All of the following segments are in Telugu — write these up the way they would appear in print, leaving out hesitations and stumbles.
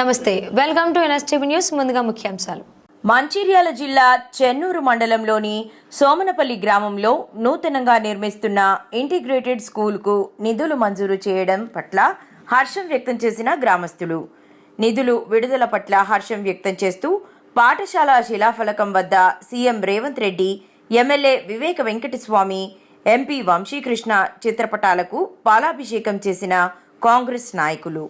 నమస్తే, వెల్కమ్ టు ఎన్ఎస్టీవీ న్యూస్. ముందుగా ముఖ్యాంశాలు. మంచిర్యాల జిల్లా చెన్నూరు మండలంలోని సోమనపల్లి గ్రామంలో నూతనంగా నిర్మిస్తున్న ఇంటిగ్రేటెడ్ స్కూల్కు నిధులు మంజూరు చేయడం పట్ల హర్షం వ్యక్తం చేసిన గ్రామస్తులు నిధులు విడుదల పట్ల హర్షం వ్యక్తం చేస్తూ పాఠశాల శిలాఫలకం వద్ద సీఎం రేవంత్ రెడ్డి, ఎమ్మెల్యే వివేక వెంకటస్వామి, ఎంపీ వంశీకృష్ణ చిత్రపటాలకు పాలాభిషేకం చేసిన కాంగ్రెస్ నాయకులు.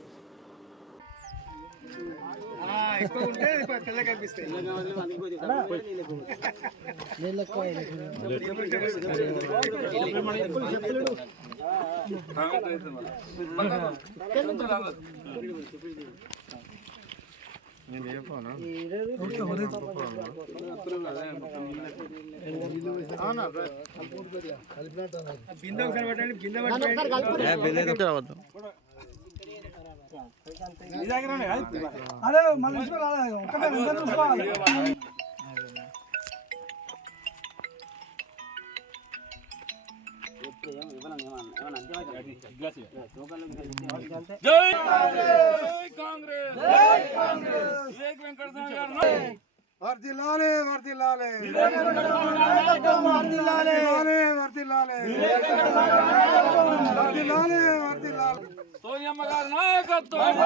సోనియమ్మ గారి నాయకత్వం,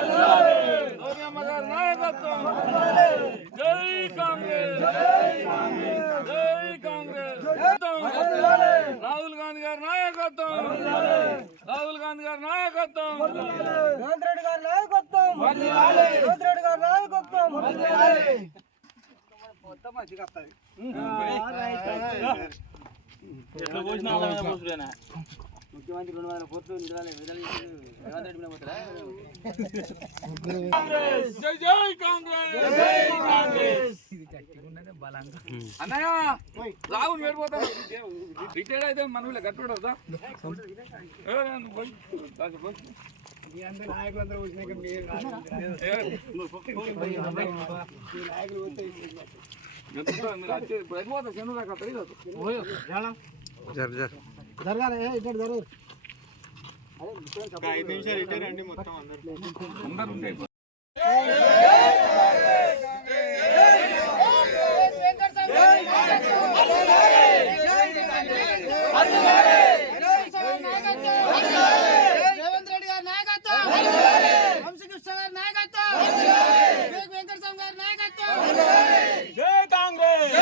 సోనియమ్మ గారి నాయకత్వం. జై కాంగ్రెస్, జై కాంగ్రెస్. రాహుల్ గాంధీ గారి నాయకత్వం, రాహుల్ గాంధీ గారి నాయకత్వం, రేవంత్ రెడ్డి గారి నాయకత్వం, రేవంత్ రెడ్డి గారి నాయకత్వం. ముఖ్యమంత్రి 200 కోట్లు నిధులు రేవంత్ రెడ్డి పోతారా? జై జై కాంగ్రెస్, జై కాంగ్రెస్. అన్నయ్య రాహుల్ వెళ్ళిపోతాడు, రిటైర్డ్ అయితే మన కట్టుకోవద్దా? నాయకులందరూ వచ్చినాక జరగాలి, ఇక్కడ జరగదు. 5 నిమిషాలు రిటైర్ అండి మొత్తం అందరూ. రేవంత్ రెడ్డి గారి నాయకత్వం, వంశీకృష్ణ గారి నాయకత్వం, వివేక్ వెంకటస్వామి గారి నాయకత్వం. జై కాంగ్రెస్,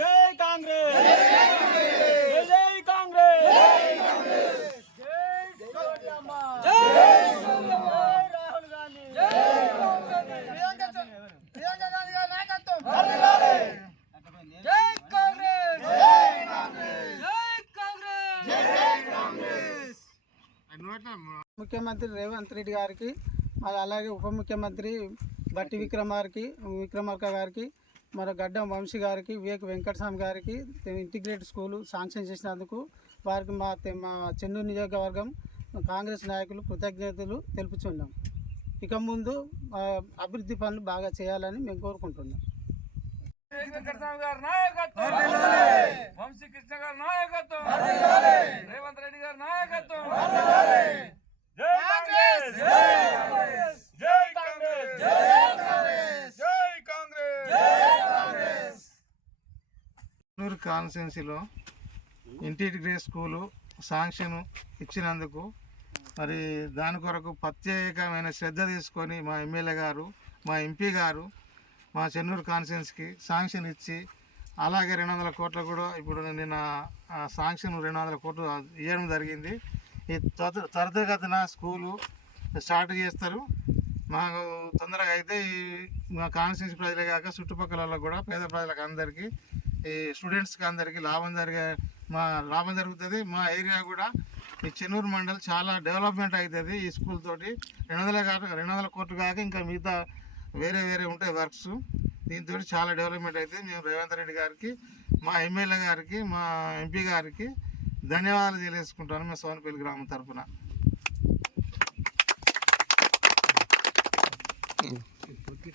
జై కాంగ్రెస్, జై కాంగ్రెస్. రాహుల్ గాంధీ, ప్రియాంక గాంధీ గారి నాయకత్వం. జై కాంగ్రెస్, జై కాంగ్రెస్. ముఖ్యమంత్రి రేవంత్ రెడ్డి గారికి, మరి అలాగే ఉప ముఖ్యమంత్రి బట్టి విక్రమార్క గారికి, మరి గడ్డం వంశీ గారికి, వివేక్ వెంకటస్వామి గారికి ఇంటిగ్రేటెడ్ స్కూలు శాంక్షన్ చేసినందుకు వారికి మా చెన్నూరు నియోజకవర్గం కాంగ్రెస్ నాయకులు కృతజ్ఞతలు తెలుపుచున్నాం. ఇక ముందు అభివృద్ధి పనులు బాగా చేయాలని మేము కోరుకుంటున్నాం. వెంకటస్వామి గారి నాయకత్వం, వంశీకృష్ణ గారి నాయకత్వం, రేవంత్ రెడ్డి గారి నాయకత్వం. జై కాంగ్రెస్, జై కాంగ్రెస్, జై కాంగ్రెస్. చెన్నూరు కాన్స్టిట్యున్సీలో ఇంటిగ్రేటెడ్ స్కూలు శాంక్షన్ ఇచ్చినందుకు మరి దాని కొరకు ప్రత్యేకమైన శ్రద్ధ తీసుకొని మా ఎమ్మెల్యే గారు, మా ఎంపీ గారు మా చెన్నూరు కాన్స్టిట్యున్సీకి శాంక్షన్ ఇచ్చి, అలాగే 200 కోట్లు కూడా ఇప్పుడు నిన్న శాంక్షన్ 200 కోట్లు ఇవ్వడం జరిగింది. ఈ త్వరితగతిన స్కూలు స్టార్ట్ చేస్తారు. మాకు తొందరగా అయితే మా కాన్స్టిట్యున్సీ ప్రజలే కాక చుట్టుపక్కల కూడా పేద ప్రజలకు అందరికీ, ఈ స్టూడెంట్స్కి అందరికీ లాభం జరుగుతుంది. మా ఏరియా కూడా ఈ చెన్నూరు మండల్ చాలా డెవలప్మెంట్ అవుతుంది ఈ స్కూల్ తోటి. 200 కోట్లు కాక ఇంకా మిగతా వేరే ఉంటాయి వర్క్స్. దీంతో చాలా డెవలప్మెంట్ అవుతుంది. మేము రేవంత్ రెడ్డి గారికి, మా ఎమ్మెల్యే గారికి, మా ఎంపీ గారికి ధన్యవాదాలు తెలియజేసుకుంటాను మా సోనపల్లి గ్రామం తరఫున.